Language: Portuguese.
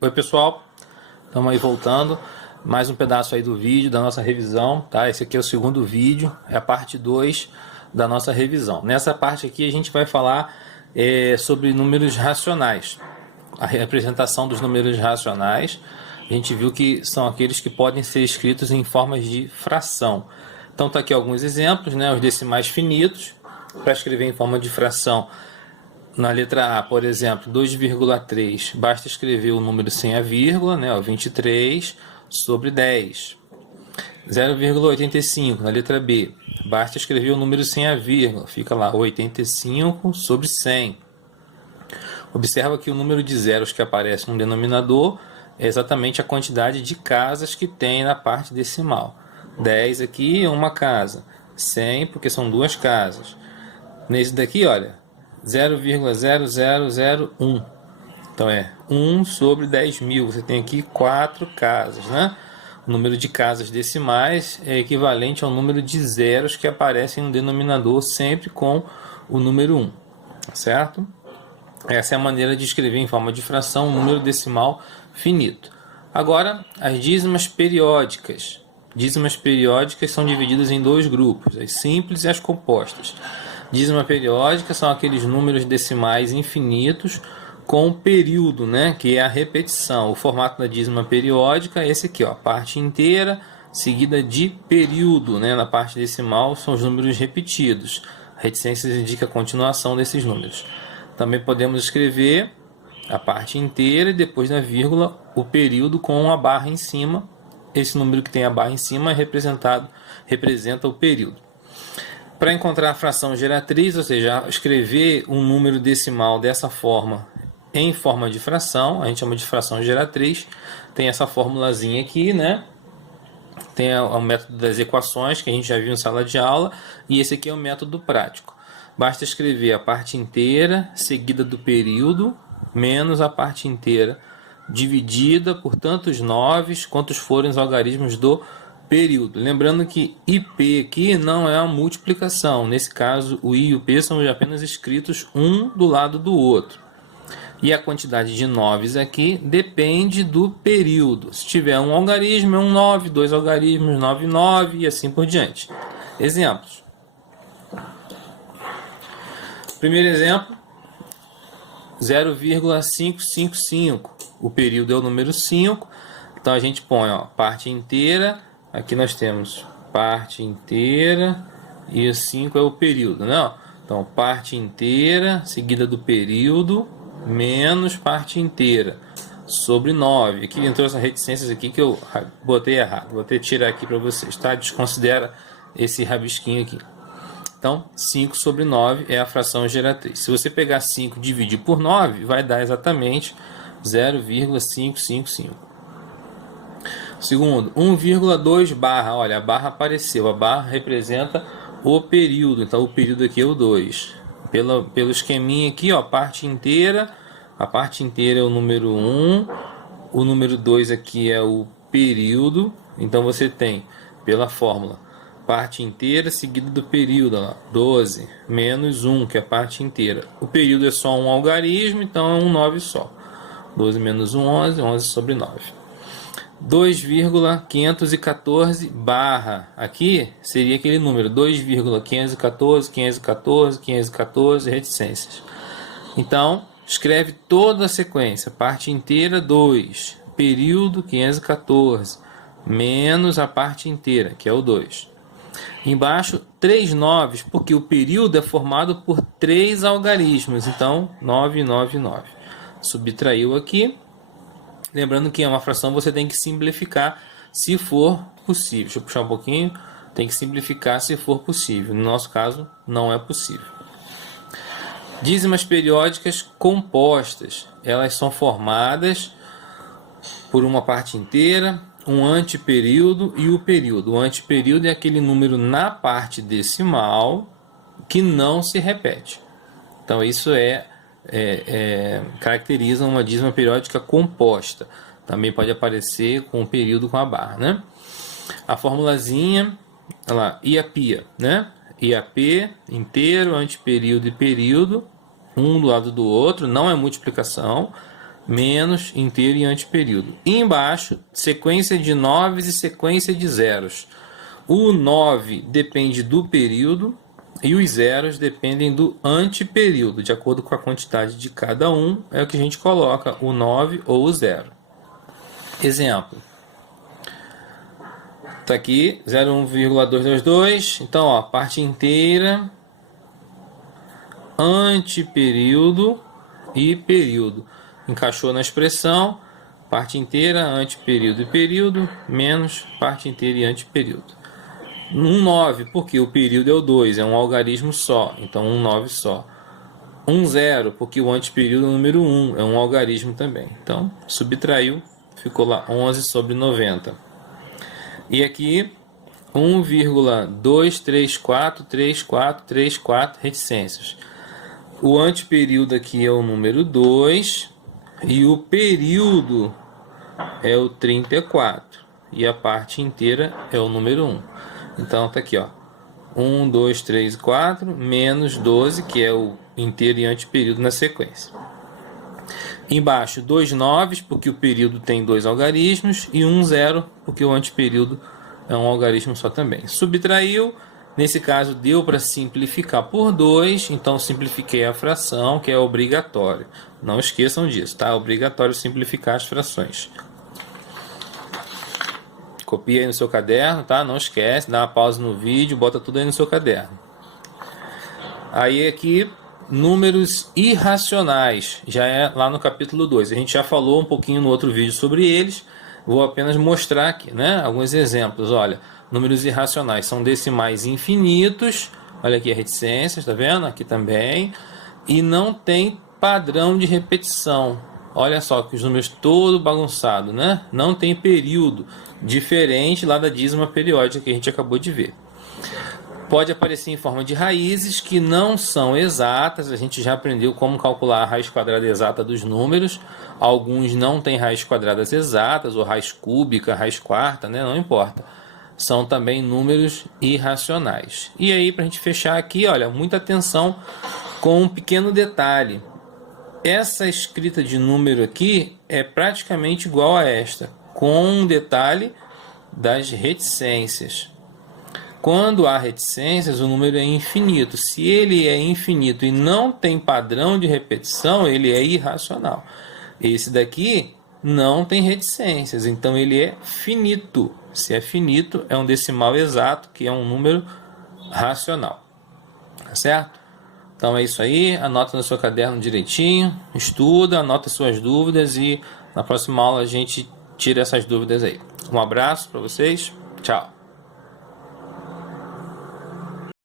Oi pessoal, estamos aí voltando, mais um pedaço aí do vídeo da nossa revisão, tá? Esse aqui é o segundo vídeo, é a parte 2 da nossa revisão. Nessa parte aqui a gente vai falar sobre números racionais, a representação dos números racionais. A gente viu que são aqueles que podem ser escritos em formas de fração. Então tá aqui alguns exemplos, né? Os decimais finitos, para escrever em forma de fração. Na letra A, por exemplo, 2,3, basta escrever o número sem a vírgula, né, 23 sobre 10. 0,85, na letra B, basta escrever o número sem a vírgula, fica lá 85 sobre 100. Observa que o número de zeros que aparece no denominador é exatamente a quantidade de casas que tem na parte decimal. 10 aqui é uma casa, 100 porque são duas casas. Nesse daqui, olha, 0,0001. Então é 1 sobre 10.000. Você tem aqui 4 casas, né? O número de casas decimais é equivalente ao número de zeros que aparecem no denominador, sempre com o número 1. Certo? Essa é a maneira de escrever em forma de fração um número decimal finito. Agora, as dízimas periódicas. Dízimas periódicas são divididas em dois grupos, as simples e as compostas. Dízima periódica são aqueles números decimais infinitos com período, né, que é a repetição. O formato da dízima periódica é esse aqui, ó, parte inteira seguida de período, né, na parte decimal são os números repetidos. Reticências indica a continuação desses números. Também podemos escrever a parte inteira e depois da vírgula o período com uma barra em cima. Esse número que tem a barra em cima representa o período. Para encontrar a fração geratriz, ou seja, escrever um número decimal dessa forma em forma de fração, a gente chama de fração geratriz. Tem essa formulazinha aqui, né? Tem o método das equações, que a gente já viu em sala de aula, e esse aqui é o método prático. Basta escrever a parte inteira seguida do período, menos a parte inteira dividida por tantos noves quantos forem os algarismos do período. Lembrando que IP aqui não é uma multiplicação. Nesse caso, o I e o P são apenas escritos um do lado do outro. E a quantidade de noves aqui depende do período. Se tiver um algarismo, é um 9, dois algarismos, 9, 9 e assim por diante. Exemplos. Primeiro exemplo, 0,555. O período é o número 5. Então a gente põe, ó, parte inteira. Aqui nós temos parte inteira e o 5 é o período, né? Então, parte inteira seguida do período menos parte inteira sobre 9. Aqui entrou essas reticências aqui que eu botei errado. Vou ter que tirar aqui para vocês, tá? Desconsidera esse rabisquinho aqui. Então, 5 sobre 9 é a fração geratriz. Se você pegar 5 e dividir por 9, vai dar exatamente 0,555. Segundo, 1,2 barra, olha, a barra apareceu, a barra representa o período, então o período aqui é o 2. Pelo esqueminha aqui, ó, parte inteira, a parte inteira é o número 1, o número 2 aqui é o período, então você tem, pela fórmula, parte inteira seguida do período, ó, 12, menos 1, que é a parte inteira. O período é só um algarismo, então é um 9 só. 12 menos 1, 11, 11 sobre 9. 2,514 barra, aqui seria aquele número 2,514, 514, 514, reticências. Então, escreve toda a sequência, parte inteira 2, período 514, menos a parte inteira, que é o 2. Embaixo, 3 noves, porque o período é formado por 3 algarismos, então 9, 9, 9. Subtraiu aqui. Lembrando que é uma fração, você tem que simplificar se for possível. Deixa eu puxar um pouquinho. Tem que simplificar se for possível. No nosso caso, não é possível. Dízimas periódicas compostas. Elas são formadas por uma parte inteira, um anteperíodo e o período. O anteperíodo é aquele número na parte decimal que não se repete. Então, isso caracteriza uma dízima periódica composta. Também pode aparecer com o período com a barra, né? A formulazinha, olha lá, IAPIA, né? IAP, inteiro, anteperíodo e período, um do lado do outro, não é multiplicação. menos inteiro e anteperíodo. E embaixo, sequência de 9 e sequência de zeros. O 9 depende do período e os zeros dependem do anteperíodo. De acordo com a quantidade de cada um, é o que a gente coloca, o 9 ou o 0. Exemplo. Está aqui, 0,1,222. Então, ó, parte inteira, anteperíodo e período. Encaixou na expressão, parte inteira, anteperíodo e período, menos parte inteira e anteperíodo. Um 9, porque o período é o 2, é um algarismo só, então um 9 só. Um 0, porque o anteperíodo é o número 1, é um algarismo também. Então, subtraiu, ficou lá 11 sobre 90. E aqui, 1,2343434 reticências. O anteperíodo aqui é o número 2 e o período é o 34. E a parte inteira é o número 1. Então tá aqui, ó. 1, 2, 3, 4, menos 12, que é o inteiro e anteperíodo na sequência. Embaixo, 2 noves, porque o período tem 2 algarismos, e 1 0, porque o anteperíodo é um algarismo só também. Subtraiu, nesse caso deu para simplificar por 2, então simplifiquei a fração, que é obrigatório. Não esqueçam disso, tá? É obrigatório simplificar as frações. Copia aí no seu caderno, tá? Não esquece, dá uma pausa no vídeo, bota tudo aí no seu caderno. Aí aqui, números irracionais, já é lá no capítulo 2. A gente já falou um pouquinho no outro vídeo sobre eles, vou apenas mostrar aqui, né? Alguns exemplos. Olha, números irracionais são decimais infinitos, olha aqui a reticência, tá vendo? Aqui também. E não tem padrão de repetição. Olha só que os números todo bagunçado, né? Não tem período, diferente lá da dízima periódica que a gente acabou de ver. Pode aparecer em forma de raízes que não são exatas. A gente já aprendeu como calcular a raiz quadrada exata dos números. Alguns não têm raízes quadradas exatas, ou raiz cúbica, raiz quarta, né? Não importa. São também números irracionais. E aí, para a gente fechar aqui, olha, muita atenção com um pequeno detalhe. Essa escrita de número aqui é praticamente igual a esta, com um detalhe das reticências. Quando há reticências, o número é infinito. Se ele é infinito e não tem padrão de repetição, ele é irracional. Esse daqui não tem reticências, então ele é finito. Se é finito, é um decimal exato, que é um número racional. Tá certo? Então é isso aí, anota no seu caderno direitinho, estuda, anota suas dúvidas e na próxima aula a gente tira essas dúvidas aí. Um abraço para vocês, tchau!